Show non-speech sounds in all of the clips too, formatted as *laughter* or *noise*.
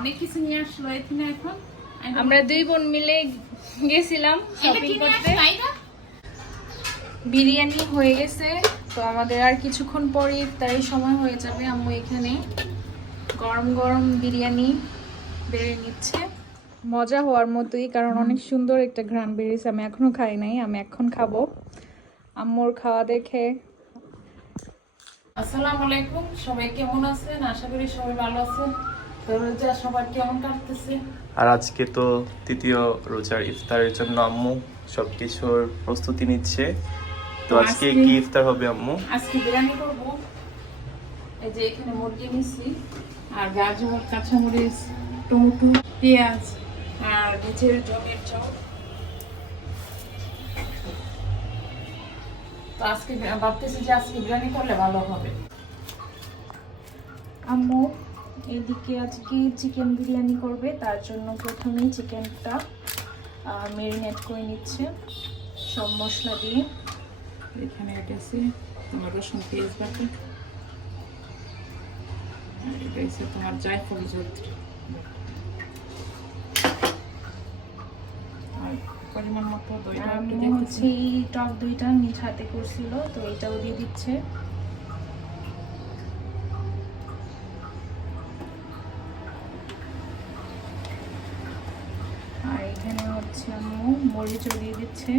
অনেক কিছু নিয়ে আসলো এখানে। এখন আমরা দুই বোন মিলে গেছিলাম শপিং করতে। বিরিয়ানি হয়ে গেছে তো আমাদের আর কিছুক্ষণ পরে ইফতারের সময় হয়ে যাবে। আম্মু এখানে গরম গরম বিরিয়ানি বেড়ে নিচ্ছে। মজা হওয়ার মতোই কারণ অনেক সুন্দর একটা ঘ্রাণ বেরিয়েছে। আমি এখনও খাই নাই আমি এখন খাব। আম্মুর খাওয়া দেখে। আসসালামু আলাইকুম সবাই কেমন আছেন? আশা করি সবাই ভালো আছেন। রোজা সবার কেমন কাটতেছে? আর আজকে তো তৃতীয় রোজার ইফতারের জন্য আম্মু সবকিছুর প্রস্তুতি নিচ্ছে। তো আজকে আজকে- কি ইফতার হবে আম্মু? আজকে বিরিয়ানি করব। এই যে এখানে মুরগি নিছি আর গাজর কাঁচামরিচ টমেটো পেঁয়াজ আর নিচের জমের চপ তো আজকে ভাবতেছি যে আজকে বিরিয়ানি করলে ভালো হবে। আম্মু এদিকে আজকে চিকেন বিরিয়ানি করবে তার জন্য প্রথমেই চিকেনটা মেরিনেট করে নিচ্ছে সব মশলা দিয়ে। এখানে এটা আছে তোমার রসুন পেঁয়াজ বাটি। এটা তোমার জায়ফল জলদি আর পরিমাণ মতো দইটা হচ্ছে এই টক দইটা নিজ হাতে করছিল তো এটাও দিয়ে দিচ্ছে আর হচ্ছে আম্মু মরিচও দিয়ে দিচ্ছে।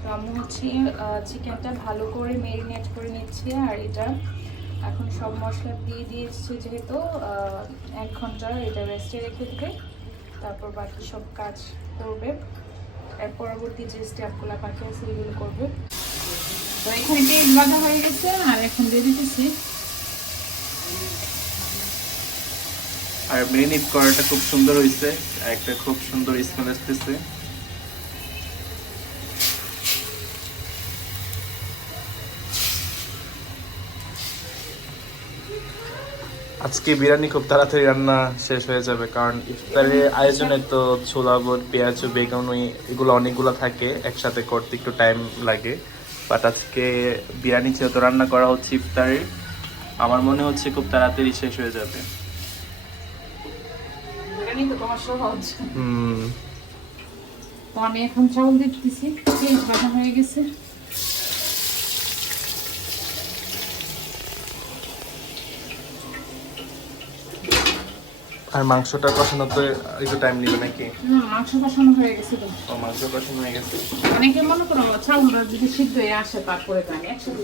তো আমি হচ্ছে চিকেনটা ভালো করে মেরিনেট করে নিচ্ছি, আর এটা এখন সব মশলা দিয়ে দিয়েছি যেহেতু এক ঘণ্টা এটা রেস্টে রেখে দেবে। তারপর বাকি সব কাজ করবে। এর পরবর্তী যে স্টেপগুলো বাকি আছে, এগুলো করবে। তো হয়ে গেছে, আর এখন দিয়ে দিতেছি। আর করাটা খুব সুন্দর হয়েছে একটা খুব সুন্দর স্মেল আসতেছে। আজকে বিরিয়ানি খুব তাড়াতাড়ি রান্না শেষ হয়ে যাবে কারণ ইফতারের আয়োজনে তো ছোলা বুট পেঁয়াজ বেগুন এগুলো অনেকগুলো থাকে একসাথে করতে একটু টাইম লাগে। বাট আজকে বিরিয়ানি যেহেতু রান্না করা হচ্ছে ইফতারে আমার মনে হচ্ছে খুব তাড়াতাড়ি শেষ হয়ে যাবে। হুম। আমি এখন চাউল দিতেছি তেল হয়ে গেছে। আর মাংসটা কষানো তো একটু টাইম নেবে নাকি? মাংস কষানো হয়ে গেছে তো। মাংস কষানো হয়ে গেছে। অনেকে মনে করো চাউলটা যদি সিদ্ধ হয়ে আসে তারপরে আমি একসাথে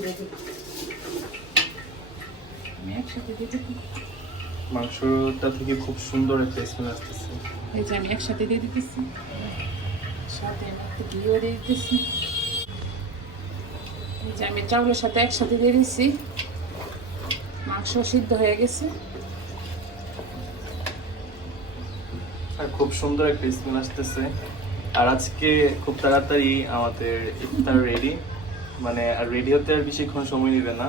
আমি একসাথে দিই। মাংসটা থেকে খুব সুন্দর একটা স্মেল আসতেছে। এই যে আমি একসাথে দিয়ে দিতেছি। সাথে একটু ঘিও দিয়ে দিতেছি। এই যে আমি চাউলের সাথে একসাথে দিয়ে দিচ্ছি মাংস সিদ্ধ হয়ে গেছে। খুব সুন্দর একটা স্মেল আসতেছে। আর আজকে খুব তাড়াতাড়ি আমাদের ইফতার রেডি মানে আর রেডি হতে আর বেশিক্ষণ সময় নেবে না।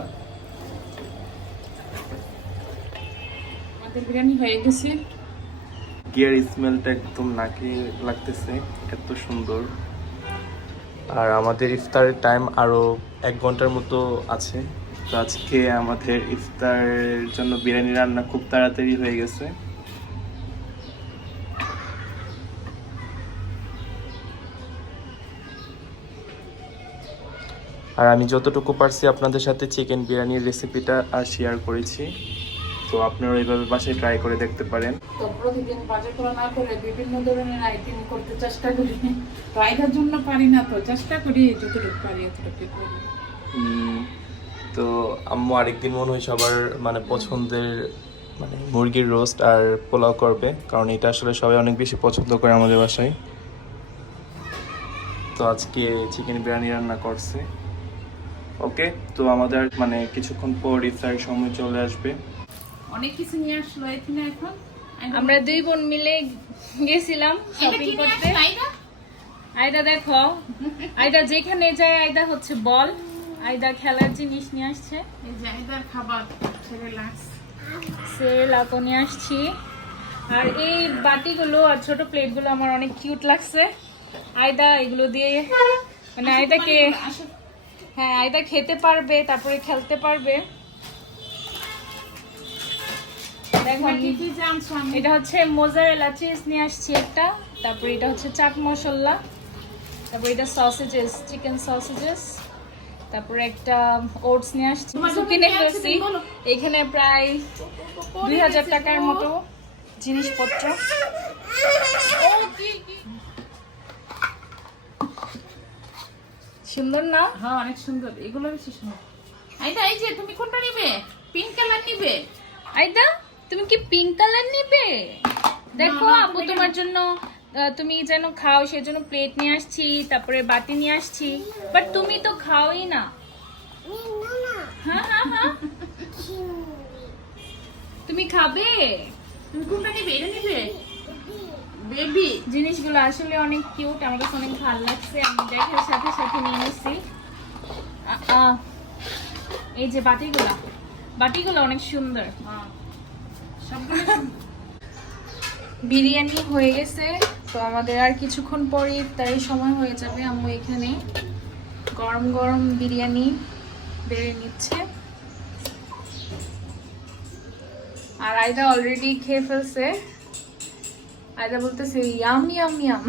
আমাদের বিরিয়ানি হয়ে গেছে। গিয়ার স্মেলটা একদম নাকে লাগতেছে এত সুন্দর। আর আমাদের ইফতারের টাইম আরও এক ঘণ্টার মতো আছে। তো আজকে আমাদের ইফতারের জন্য বিরিয়ানি রান্না খুব তাড়াতাড়ি হয়ে গেছে। আর আমি যতটুকু পারছি আপনাদের সাথে চিকেন বিরিয়ানির রেসিপিটা আর শেয়ার করেছি। তো আপনারা এইভাবে বাসায় ট্রাই করে দেখতে পারেন। তো প্রতিদিন বাজার করা না করে বিভিন্ন ধরনের আইটেম করতে চেষ্টা করি। তো আইটার জন্য পারি না তো চেষ্টা করি যতটুকু পারি করি। তো আম্মু আরেকদিন মনে হয় সবার মানে পছন্দের মানে মুরগির রোস্ট আর পোলাও করবে কারণ এটা আসলে সবাই অনেক বেশি পছন্দ করে আমাদের বাসায়। তো আজকে চিকেন বিরিয়ানি রান্না করছে। ওকে তো আমাদের মানে কিছুক্ষণ পর ইফতারের সময় চলে আসবে। অনেক কিছু নিয়ে আসলো এখানে এখন। আমরা দুই বোন মিলে গেছিলাম শপিং করতে। আইদা? আয়দা দেখো। আয়দা যেখানে যায় আয়দা হচ্ছে বল। আয়দা খেলার জিনিস নিয়ে আসছে। এই যে আইদার খাবার রিল্যাক্স সেরেলাকও নিয়ে আসছি। আর এই বাটিগুলো আর ছোট প্লেটগুলো আমার অনেক কিউট লাগছে। আয়দা এগুলো দিয়ে মানে আয়দাকে হ্যাঁ আয়দা খেতে পারবে তারপরে খেলতে পারবে এটা হচ্ছে মোজারেলা চিজ নিয়ে আসছি একটা তারপরে এটা হচ্ছে চাট মশলা তারপরে এটা সসেজেস চিকেন সসেজেস তারপরে একটা ওটস নিয়ে আসছি কিনে ফেলছি এখানে প্রায় দুই হাজার টাকার মতো জিনিসপত্র সুন্দর না? হ্যাঁ অনেক সুন্দর। এগুলো বেশি সুন্দর। আইদা এই যে তুমি কোনটা নিবে? পিঙ্ক কালার নিবে? আইদা তুমি কি পিঙ্ক কালার নিবে? দেখো আপু তোমার জন্য আহ, তুমি যেন খাও সেজন্য প্লেট নিয়ে আসছি তারপরে বাটি নিয়ে আসছি। বাট তুমি তো খাওই না। হ্যাঁ হ্যাঁ হ্যাঁ। *laughs* তুমি খাবে? তুমি কোনটা নিবে বেবি জিনিসগুলো আসলে অনেক কিউট আমার কাছে অনেক ভালো লাগছে। আমি দেখার সাথে সাথে নিয়ে নিচ্ছি এই যে বাটিগুলা। বাটিগুলো অনেক সুন্দর। সবগুলো বিরিয়ানি হয়ে গেছে। তো আমাদের আর কিছুক্ষণ পরে তাই সময় হয়ে যাবে। আম্মু এখানে গরম গরম বিরিয়ানি বেড়ে নিচ্ছে। আর আয়দা অলরেডি খেয়ে ফেলছে। আয়দা বলতেছে ইয়াম ইয়াম ইয়াম।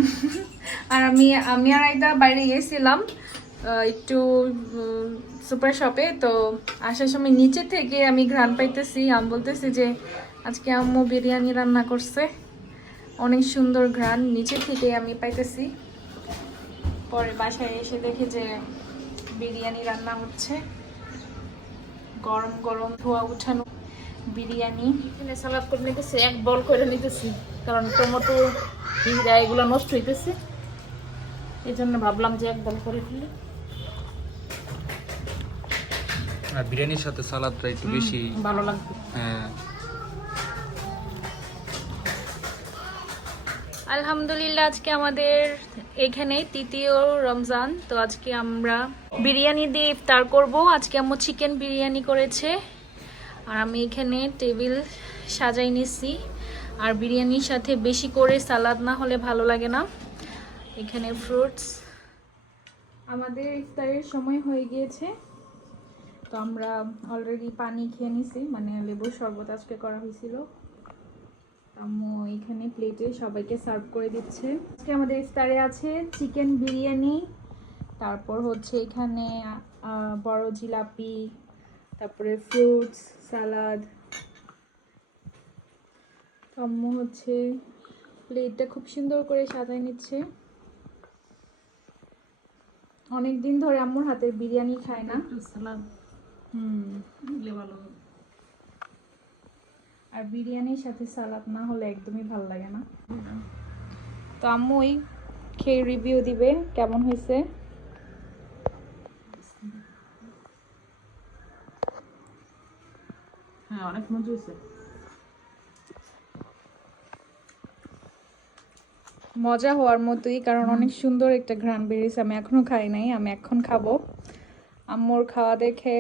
আর আমি আমি আর আয়দা বাইরে গেছিলাম আহ, একটু সুপার শপে। তো আসার সময় নিচে থেকে আমি ঘ্রাণ পাইতেছি। আম বলতেছি যে আজকে আম্মু বিরিয়ানি রান্না করছে। অনেক সুন্দর ঘ্রাণ। নিচে থেকে আমি পাইতেছি। পরে বাসায় এসে দেখে যে বিরিয়ানি রান্না হচ্ছে। গরম গরম ধোয়া উঠানো বিরিয়ানি। এখানে সালাদ করে নিতেছি এক বল করে নিতেছি। কারণ টমেটো হিরা এগুলো নষ্ট হইতেছে। এই জন্য ভাবলাম যে একদম করে ফেলি। আর বিরিয়ানির সাথে সালাদটা একটু বেশি ভালো লাগবে। হ্যাঁ। আলহামদুলিল্লাহ আজকে আমাদের এখানে তৃতীয় রমজান। তো আজকে আমরা বিরিয়ানি দিয়ে ইফতার করব। আজকে আম্মু চিকেন বিরিয়ানি করেছে। আর আমি এখানে টেবিল সাজাই নিছি। আর বিরিয়ানির সাথে বেশি করে সালাদ না হলে ভালো লাগে না। এখানে ফ্রুটস আমাদের ইফতারের সময় হয়ে গিয়েছে। তো আমরা অলরেডি পানি খেয়ে নিছি মানে লেবুর শরবত আজকে করা হয়েছিল। আম্মু এখানে প্লেটে সবাইকে সার্ভ করে দিচ্ছে। আজকে আমাদের ইফতারে আছে চিকেন বিরিয়ানি, তারপর হচ্ছে এখানে বড় জিলাপি, তারপরে ফ্রুটস সালাদ আম্মু হচ্ছে প্লেটটা খুব সুন্দর করে সাজায় নিচ্ছে। অনেক দিন ধরে আম্মুর হাতের বিরিয়ানি খায় না। হুম। ভালো আর বিরিয়ানির সাথে সালাদ না হলে একদমই ভালো লাগে না। তো আম্মু ওই খেয়ে রিভিউ দিবে কেমন হয়েছে? হ্যাঁ অনেক মজা হয়েছে। মজা হওয়ার মতোই কারণ অনেক সুন্দর একটা ঘ্রাণ বেরিয়েছে আমি এখনও খাই নাই আমি এখন খাব। আম্মুর খাওয়া দেখে